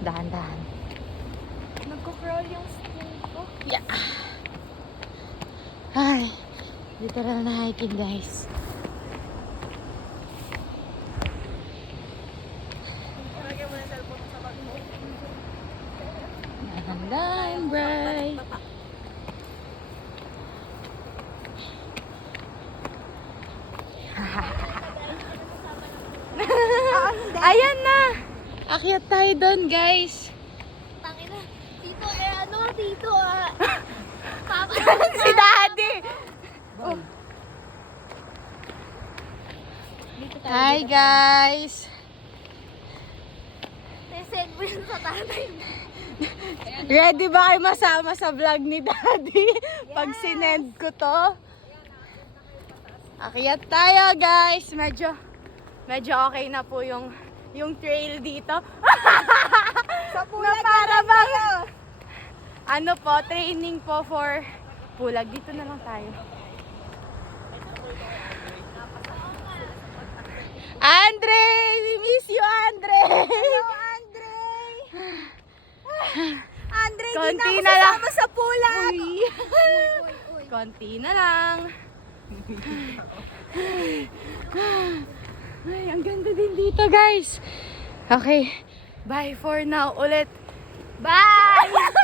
Dahan-dahan. Nagko-crawl yung skin ko. Yeah. Ay, literal na hiking guys. Lagyan mo na cellphone sa bag mo. Dahan-dahan, Bray. Ayan na! Akyat tayo doon, guys. Tangina. Dito dito Papa. Si Daddy! Dito Hi, guys! Send mo yun sa tatay mo. Ready ba kayo masama sa vlog ni Daddy? Pag sinend ko to. Akyat tayo, guys. Medyo okay na po yung trail dito. Sa Na para bang ano po, training po for pulag. Dito na lang tayo. Andre! We miss you, Andre! Hello, Andre! Andre, Konti di na na lang. ako sasama sa pulag! Uy. Konti na lang. Ay, ang ganda din dito, guys. Okay. Bye for now ulit. Bye!